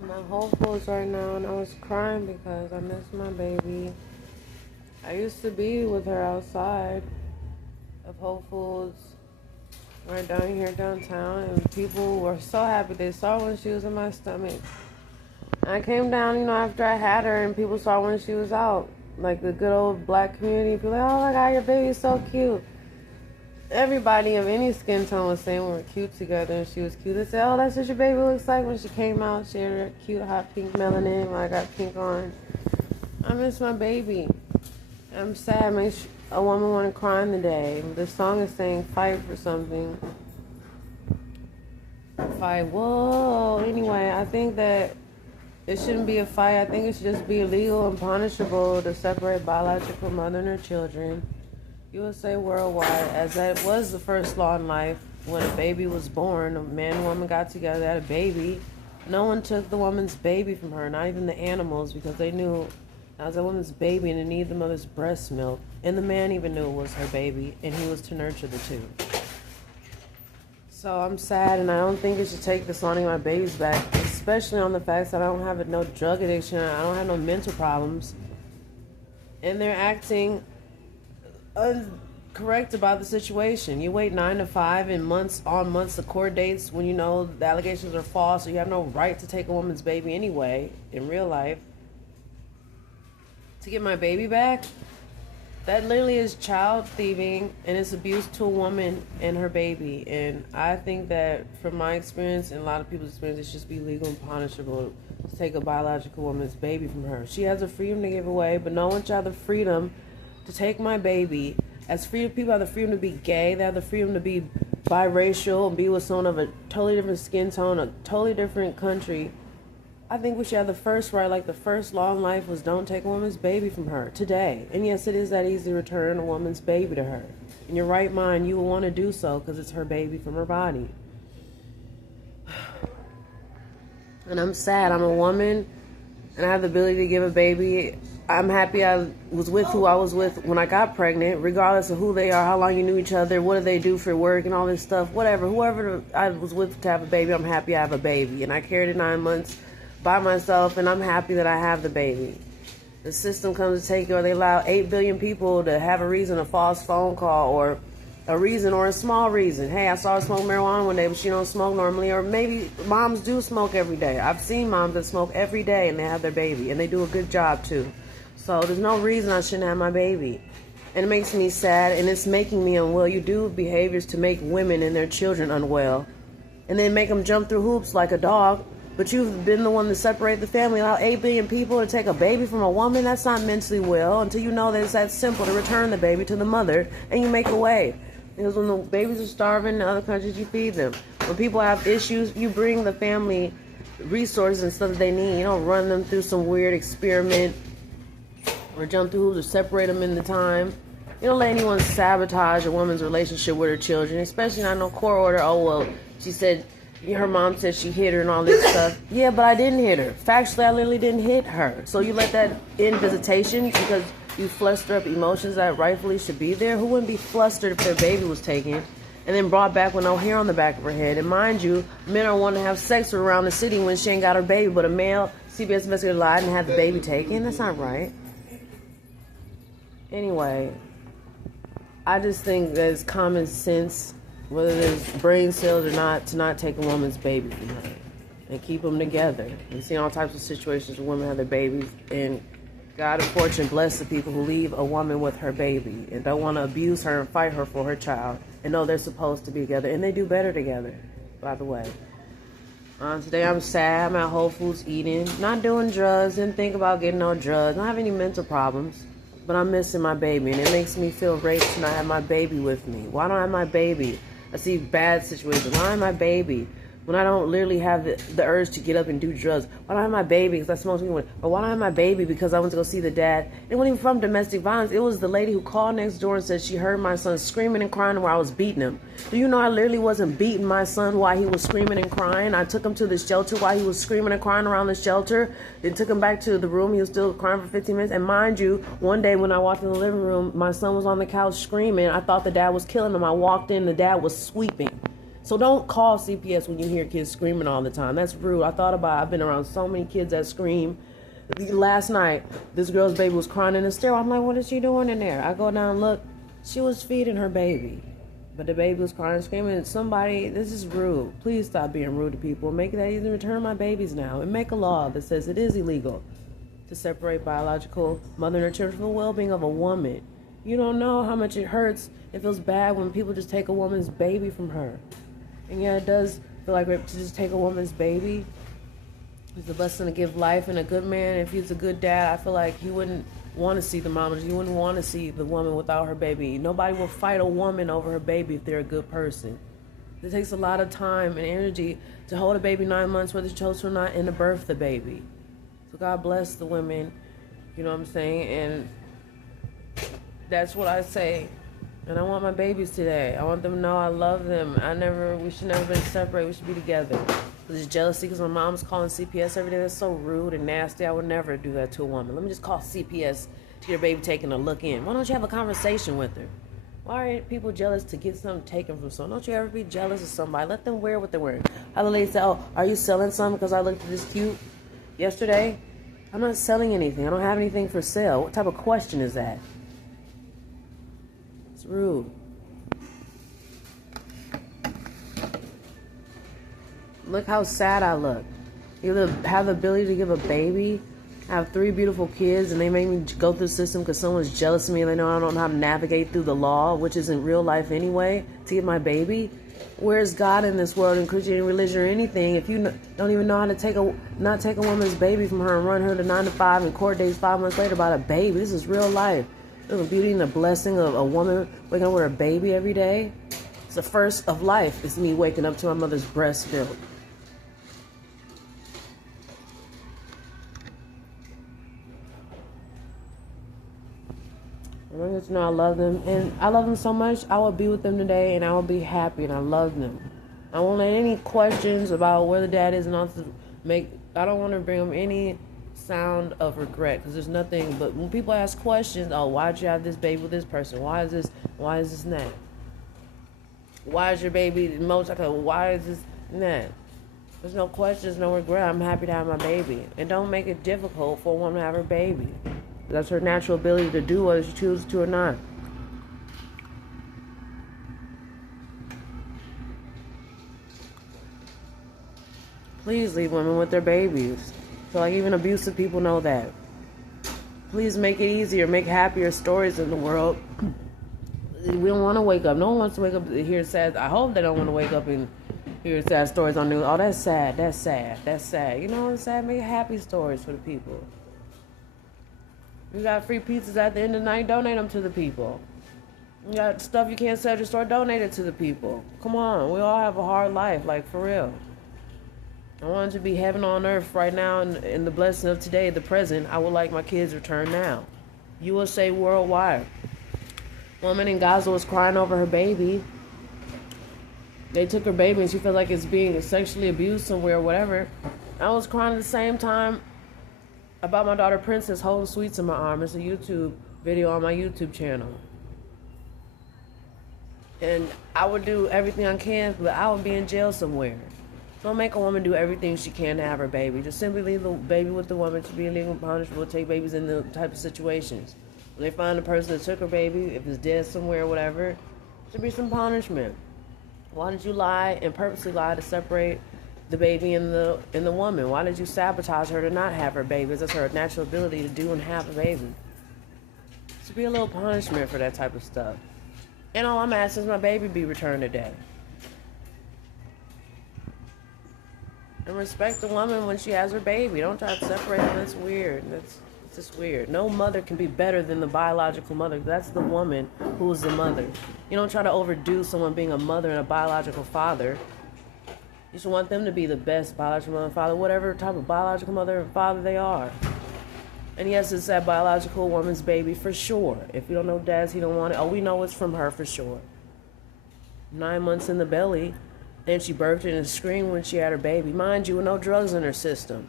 I'm at Whole Foods right now and I was crying because I miss my baby. I used to be with her outside of Whole Foods right down here downtown, and people were so happy they saw when she was in my stomach. And I came down, after I had her, and people saw when she was out. Like the good old black community, people like, oh my god, your baby's so cute. Everybody of any skin tone was saying we were cute together, and she was cute. They said, oh, that's what your baby looks like when she came out. She had her cute hot pink melanin when I got pink on. I miss my baby. I'm sad. Makes a woman want to cry in the day. This song is saying fight for something. Fight. Whoa. Anyway, I think that it shouldn't be a fight. I think it should just be illegal and punishable to separate biological mother and her children. USA worldwide, as that was the first law in life. When a baby was born, a man and woman got together, had a baby. No one took the woman's baby from her, not even the animals, because they knew that was a woman's baby and it needed the mother's breast milk. And the man even knew it was her baby, and he was to nurture the two. So I'm sad, and I don't think it should take this on my babies back, especially on the facts that I don't have no drug addiction, I don't have no mental problems. And they're acting correct about the situation. You wait 9 to 5 and months of court dates when you know the allegations are false, so you have no right to take a woman's baby anyway in real life. To get my baby back, that literally is child thieving, and it's abuse to a woman and her baby. And I think that from my experience and a lot of people's experience, it should just be legal and punishable to take a biological woman's baby from her. She has the freedom to give away, but no one should have the freedom to take my baby. As free people have the freedom to be gay, they have the freedom to be biracial and be with someone of a totally different skin tone, a totally different country. I think we should have the first right, like the first law in life was don't take a woman's baby from her today. And yes, it is that easy to return a woman's baby to her. In your right mind, you will want to do so because it's her baby from her body. And I'm sad. I'm a woman and I have the ability to give a baby. I'm happy I was with who I was with when I got pregnant, regardless of who they are, how long you knew each other, what do they do for work and all this stuff, whatever. Whoever I was with to have a baby, I'm happy I have a baby. And I carried it 9 months by myself, and I'm happy that I have the baby. The system comes to take you, or they allow 8 billion people to have a reason, a false phone call, or a reason, or a small reason. Hey, I saw her smoke marijuana one day, but she don't smoke normally. Or maybe moms do smoke every day. I've seen moms that smoke every day, and they have their baby, and they do a good job, too. So there's no reason I shouldn't have my baby. And it makes me sad, and it's making me unwell. You do behaviors to make women and their children unwell, and then make them jump through hoops like a dog. But you've been the one to separate the family. Allow 8 billion people to take a baby from a woman. That's not mentally well until you know that it's that simple to return the baby to the mother and you make a way. Because when the babies are starving in other countries, you feed them. When people have issues, you bring the family resources and stuff that they need. You don't run them through some weird experiment or jump through hoops or separate them in the time. You don't let anyone sabotage a woman's relationship with her children, especially not no court order. Oh, well, she said... her mom said she hit her and all this stuff. Yeah, but I didn't hit her. Factually, I literally didn't hit her. So you let that end visitation because you fluster up emotions that rightfully should be there? Who wouldn't be flustered if their baby was taken and then brought back with no hair on the back of her head? And mind you, men are wanting to have sex with her around the city when she ain't got her baby, but a male CBS investigator lied and had the baby taken? That's not right. Anyway, I just think that it's common sense, whether there's brain cells or not, to not take a woman's baby from her and keep them together. We've seen all types of situations where women have their babies, and God and fortune bless the people who leave a woman with her baby and don't want to abuse her and fight her for her child and know they're supposed to be together, and they do better together, by the way. Today I'm sad. I'm at Whole Foods eating, not doing drugs, didn't think about getting no drugs, don't have any mental problems, but I'm missing my baby, and it makes me feel raped to not have my baby with me. Why don't I have my baby? I see bad situations. Why am I baby? When I don't literally have the urge to get up and do drugs. Why don't I have my baby because I smoke weed? Or why don't I have my baby because I went to go see the dad? It wasn't even from domestic violence. It was the lady who called next door and said she heard my son screaming and crying while I was beating him. Do you know I literally wasn't beating my son while he was screaming and crying? I took him to the shelter while he was screaming and crying around the shelter. Then took him back to the room. He was still crying for 15 minutes. And mind you, one day when I walked in the living room, my son was on the couch screaming. I thought the dad was killing him. I walked in, the dad was sweeping. So don't call CPS when you hear kids screaming all the time. That's rude. I've been around so many kids that scream. Last night, this girl's baby was crying in the stairwell. I'm like, what is she doing in there? I go down and look. She was feeding her baby. But the baby was crying and screaming. Somebody, this is rude. Please stop being rude to people. Make that easy. Return my babies now. And make a law that says it is illegal to separate biological mother and her children from the well-being of a woman. You don't know how much it hurts. It feels bad when people just take a woman's baby from her. And yeah, it does feel like rape to just take a woman's baby. It's a blessing to give life, and a good man, if he's a good dad, I feel like he wouldn't want to see the mama. He wouldn't want to see the woman without her baby. Nobody will fight a woman over her baby if they're a good person. It takes a lot of time and energy to hold a baby 9 months, whether you chose to or not, and to birth the baby. So God bless the women, you know what I'm saying? And that's what I say. And I want my babies today. I want them to know I love them. We should never been separated. We should be together. This jealousy because my mom's calling CPS every day. That's so rude and nasty. I would never do that to a woman. Let me just call CPS to your baby taking a look in. Why don't you have a conversation with her? Why are people jealous to get something taken from someone? Don't you ever be jealous of somebody? Let them wear what they're wearing. How the lady said, oh, are you selling something because I looked this cute yesterday? I'm not selling anything. I don't have anything for sale. What type of question is that? It's rude. Look how sad I look. You have the ability to give a baby. I have 3 beautiful kids, and they make me go through the system because someone's jealous of me and they know I don't know how to navigate through the law, which is in real life anyway, to get my baby. Where's God in this world, in Christianity, religion, or anything, if you don't even know how to not take a woman's baby from her and run her to 9 to 5 and court dates 5 months later about a baby? This is real life. The beauty and the blessing of a woman waking up with her baby every day. It's the first of life. It's me waking up to my mother's breast milk. I want you to know I love them, and I love them so much. I will be with them today, and I will be happy, and I love them. I won't let any questions about where the dad is and all I don't want to bring them any sound of regret, because there's nothing. But when people ask questions, oh, why'd you have this baby with this person? Why is this and that? Why is your baby why is this and that? There's no questions, no regret. I'm happy to have my baby, and don't make it difficult for a woman to have her baby. That's her natural ability to do whether she chooses to or not. Please leave women with their babies. So like even abusive people know that. Please make it easier, make happier stories in the world. We don't want to wake up. No one wants to wake up to hear sad. I hope they don't want to wake up and hear sad stories on news. Oh, that's sad. That's sad. That's sad. You know what's sad? Make happy stories for the people. You got free pizzas at the end of the night, donate them to the people. You got stuff you can't sell at your store, donate it to the people. Come on, we all have a hard life, like for real. I want it to be heaven on earth right now, and in the blessing of today, the present. I would like my kids returned now. USA worldwide. Woman in Gaza was crying over her baby. They took her baby and she felt like it's being sexually abused somewhere or whatever. I was crying at the same time about my daughter Princess holding sweets in my arm. It's a YouTube video on my YouTube channel. And I would do everything I can, but I would be in jail somewhere. Don't make a woman do everything she can to have her baby. Just simply leave the baby with the woman. To be illegal and punishable. Take babies in the type of situations. When they find the person that took her baby, if it's dead somewhere or whatever, should be some punishment. Why did you lie and purposely lie to separate the baby and the woman? Why did you sabotage her to not have her baby? That's her natural ability to do and have a baby. Should be a little punishment for that type of stuff. And all I'm asking is my baby be returned today. And respect the woman when she has her baby. Don't try to separate them. That's weird. It's just weird. No mother can be better than the biological mother. That's the woman who is the mother. You don't try to overdo someone being a mother and a biological father. You should want them to be the best biological mother and father, whatever type of biological mother and father they are. And yes, it's that biological woman's baby for sure. If you don't know dads, he don't want it. Oh, we know it's from her for sure. 9 months in the belly. Then she birthed it and screamed when she had her baby. Mind you, with no drugs in her system.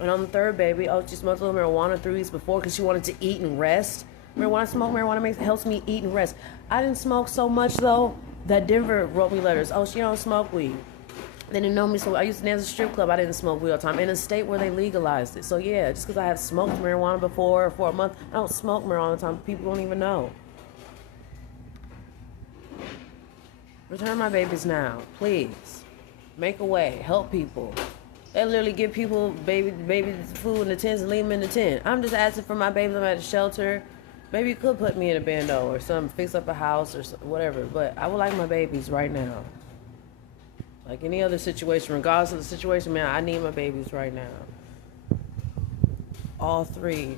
And on the third baby, she smoked a little marijuana 3 weeks before because she wanted to eat and rest. Marijuana, smoke marijuana helps me eat and rest. I didn't smoke so much though That Denver wrote me letters. Oh, she don't smoke weed. They didn't know me, so I used to dance at a strip club. I didn't smoke weed all the time in a state where they legalized it. So yeah, just because I have smoked marijuana before for a month, I don't smoke marijuana all the time. People don't even know. Return my babies now, please. Make a way. Help people. They literally give people baby food in the tents and leave them in the tent. I'm just asking for my babies. I'm at a shelter. Maybe you could put me in a bando or something, fix up a house or whatever. But I would like my babies right now. Like any other situation, regardless of the situation, man, I need my babies right now. All three.